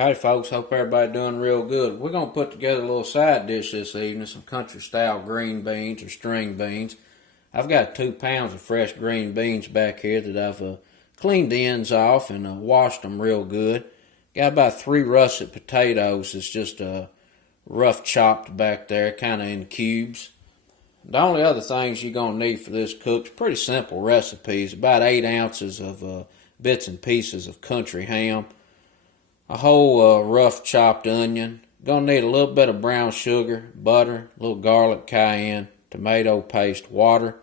Hi folks, hope everybody doing real good. We're going to put together a little side dish this evening, some country style green beans or string beans. I've got 2 pounds of fresh green beans back here that I've cleaned the ends off and washed them real good. Got about 3 russet potatoes that's just rough chopped back there, kind of in cubes. The only other things you're going to need for this cook's pretty simple recipes. About 8 ounces of bits and pieces of country ham. A whole rough chopped onion. Gonna need a little bit of brown sugar, butter, a little garlic cayenne, tomato paste, water.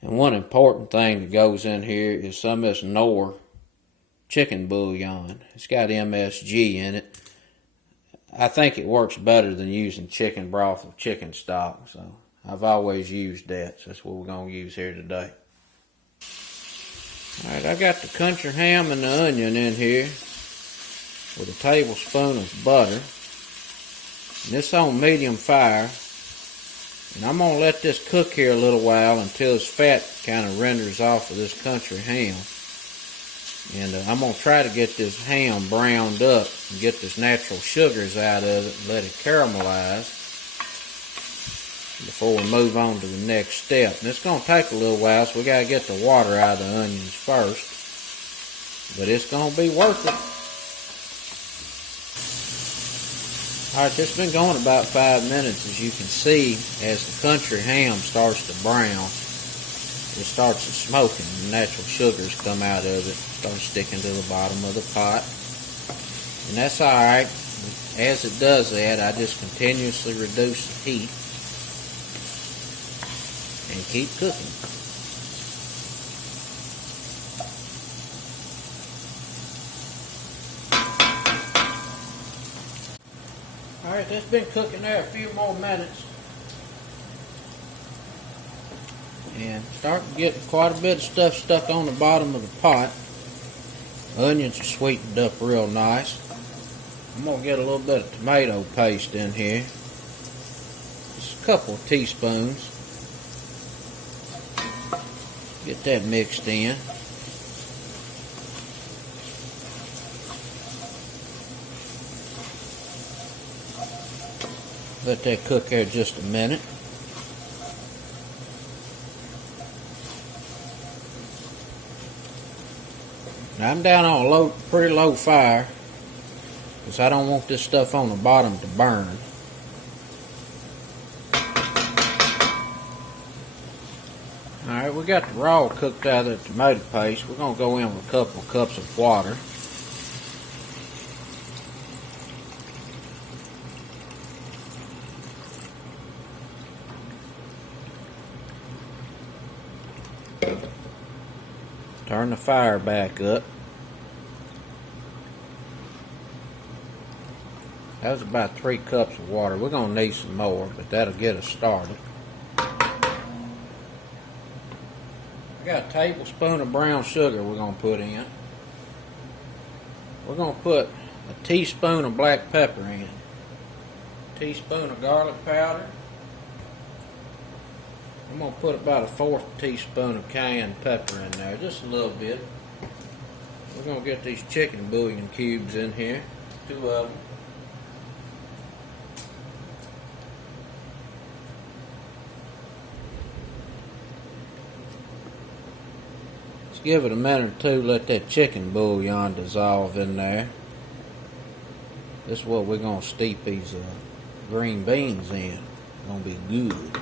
And one important thing that goes in here is some of this Knorr chicken bouillon. It's got MSG in it. I think it works better than using chicken broth or chicken stock, so I've always used that. So that's what we're gonna use here today. Alright, I got the country ham and the onion in here with a tablespoon of butter. And this on medium fire. And I'm going to let this cook here a little while until this fat kind of renders off of this country ham. And I'm going to try to get this ham browned up and get this natural sugars out of it and let it caramelize before we move on to the next step. And it's going to take a little while, so we got to get the water out of the onions first. But it's going to be worth it. Alright, this has been going about 5 minutes. As you can see, as the country ham starts to brown, it starts to smoke and the natural sugars come out of it, start sticking to the bottom of the pot. And that's alright. As it does that, I just continuously reduce the heat and keep cooking. Alright, that's been cooking there a few more minutes. And starting to get quite a bit of stuff stuck on the bottom of the pot. Onions are sweetened up real nice. I'm going to get a little bit of tomato paste in here. Just a couple of teaspoons. Get that mixed in. Let that cook there just a minute. Now I'm down on a pretty low fire because I don't want this stuff on the bottom to burn. Alright, we got the raw cooked out of the tomato paste. We're going to go in with a couple of cups of water. Turn the fire back up. That was about 3 cups of water. We're going to need some more, but that'll get us started. I got a tablespoon of brown sugar we're going to put in. We're going to put a teaspoon of black pepper in. A teaspoon of garlic powder. I'm going to put about a 1/4 teaspoon of cayenne pepper in there, just a little bit. We're going to get these chicken bouillon cubes in here, 2 of them. Let's give it a minute or 2, let that chicken bouillon dissolve in there. This is what we're going to steep these green beans in. It's going to be good.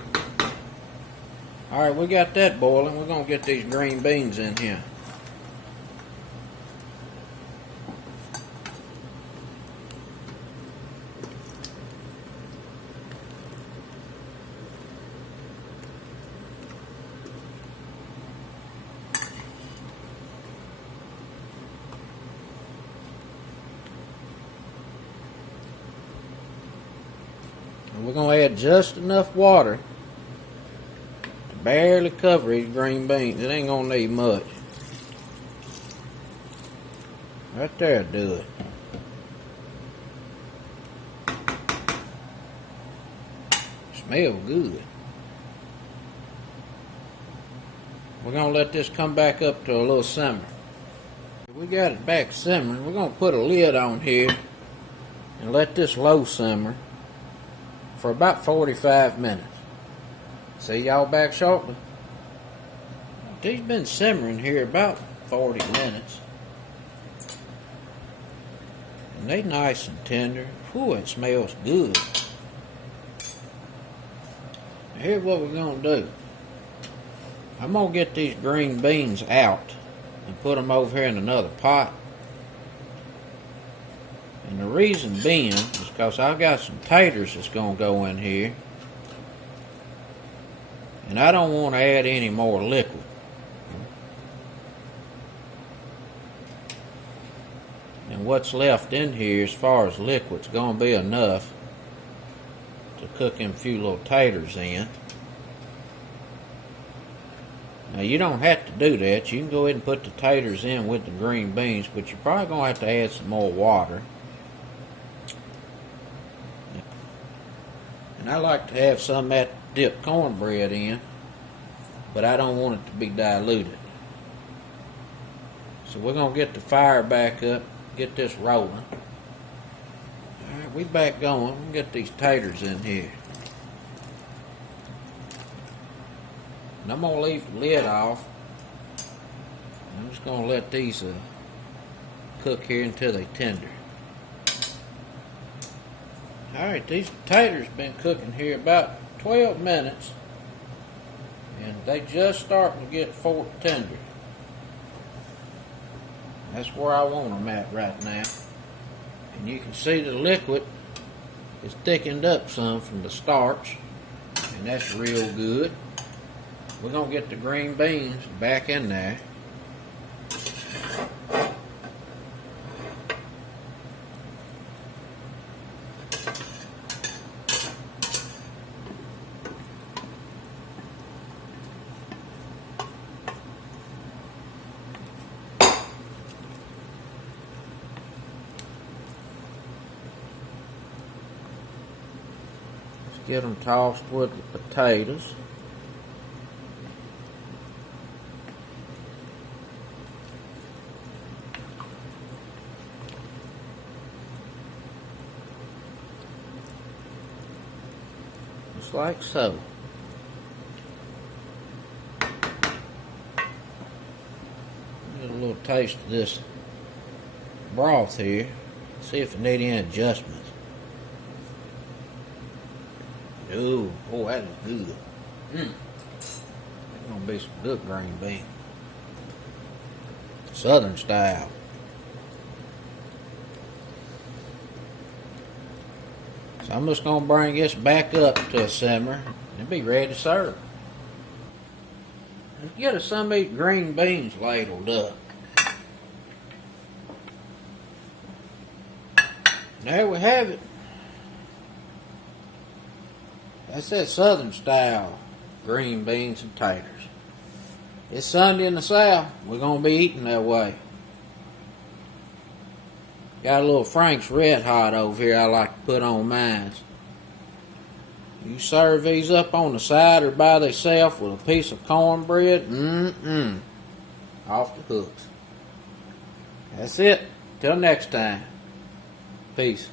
Alright, we got that boiling. We're going to get these green beans in here. And we're going to add just enough water barely cover these green beans. It ain't gonna need much. Right there, do it. Smell good. We're gonna let this come back up to a little simmer. We got it back simmering. We're gonna put a lid on here and let this low simmer for about 45 minutes. See y'all back shortly. These been simmering here about 40 minutes. And they nice and tender. Whew, it smells good. Now here's what we're going to do. I'm going to get these green beans out and put them over here in another pot. And the reason being is because I got some taters that's going to go in here. And I don't want to add any more liquid. And what's left in here as far as liquid's going to be enough to cook them few little taters in. Now you don't have to do that. You can go ahead and put the taters in with the green beans, but you're probably going to have to add some more water. And I like to have some of that dipped cornbread in, but I don't want it to be diluted. So we're going to get the fire back up, get this rolling. Alright, we back going. We'll get these taters in here. And I'm going to leave the lid off. I'm just going to let these cook here until they tender. Alright, these taters been cooking here about 12 minutes. And they just starting to get fork tender. That's where I want them at right now. And you can see the liquid is thickened up some from the starch. And that's real good. We're going to get the green beans back in there. Get them tossed with the potatoes. Just like so. Get a little taste of this broth here. See if it needs any adjustments. Ooh, oh, that is good. That's gonna be some good green beans. Southern style. So I'm just gonna bring this back up to a simmer and be ready to serve. Let's get us some of these green beans ladled up. There we have it. That's that southern style green beans and taters. It's Sunday in the South. We're going to be eating that way. Got a little Frank's Red Hot over here I like to put on mine. You serve these up on the side or by themselves with a piece of cornbread. Off the hooks. That's it. Till next time. Peace.